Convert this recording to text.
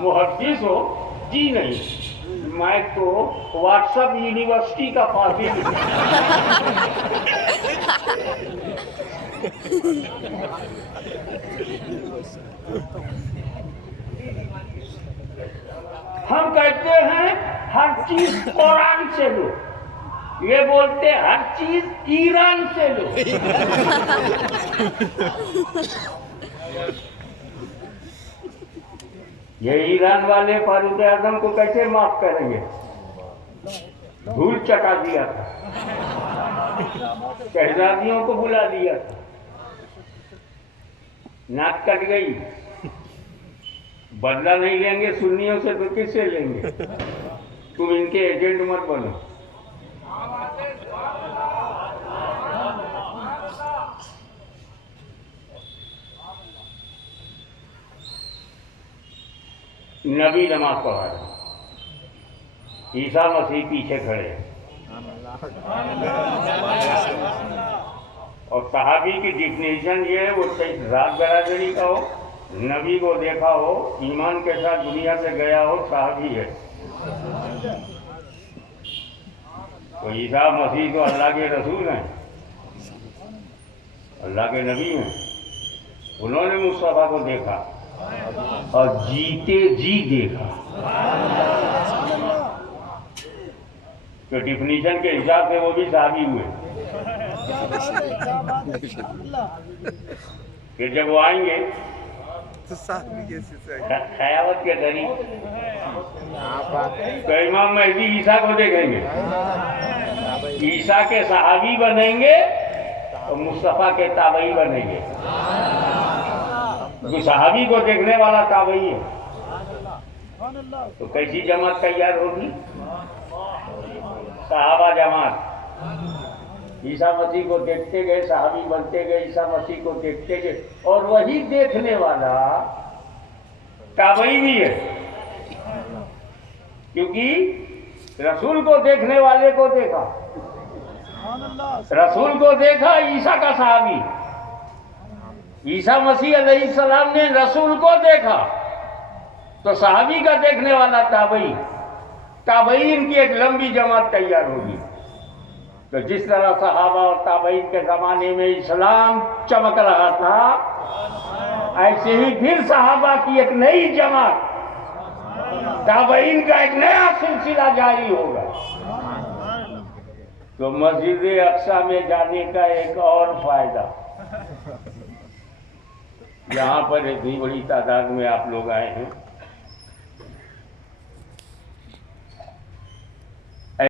मुहद्दिस हो जी नहीं, मैं तो व्हाट्सएप यूनिवर्सिटी का फाजिल हूं। हम कहते हैं हर चीज कुरान से लो, ये बोलते हर चीज ईरान से लो। ये ईरान वाले फारूक आजम को कैसे माफ करेंगे? धूल चटा दिया था, शहजादियों को बुला दिया था, नाक कट गई। बदला नहीं लेंगे सुन्नियों से तो किससे लेंगे? तुम इनके एजेंट मत बनो। नबी नमाज पढ़ा रहे, ईसा मसीह पीछे खड़े हैं और सहाबी की डिफिनेशन ये है, वो रात बरादरी का हो, नबी को देखा हो, ईमान के साथ दुनिया से गया हो, सहाबी है। तो ईसा मसीह तो अल्लाह के रसूल हैं, अल्लाह के नबी हैं। उन्होंने मुस्तफा को देखा और जीते जी देखा। तो डिफिनीशन के हिसाब से वो भी सहाबी हुए। फिर जब वो आएंगे क़यामत के दिन तो इमाम महदी ईसा को देखेंगे, ईसा के सहाबी बनेंगे और मुस्तफा के ताबई बनेंगे। जो सहाबी को देखने वाला ताबई है, तो कैसी जमात तैयार होगी? सहाबा जमात। ईसा मसीह को देखते गए, सहाबी बनते गए, ईसा मसीह को देखते गए, और वही देखने वाला ताबई भी है, क्योंकि रसूल को देखने वाले को देखा, रसूल को देखा ईसा का सहाबी, ईसा मसीह अलैहिस्सलाम ने रसूल को देखा, तो सहाबी का देखने वाला ताबई, ताबईन की एक लंबी जमात तैयार होगी। तो जिस तरह सहाबा और ताबईन के ज़माने में इस्लाम चमक रहा था, ऐसे ही फिर सहाबा की एक नई जमात, ताबईन का एक नया सिलसिला जारी होगा। तो मस्जिद अक्सा में जाने का एक और फायदा, यहाँ पर इतनी बड़ी तादाद में आप लोग आए हैं,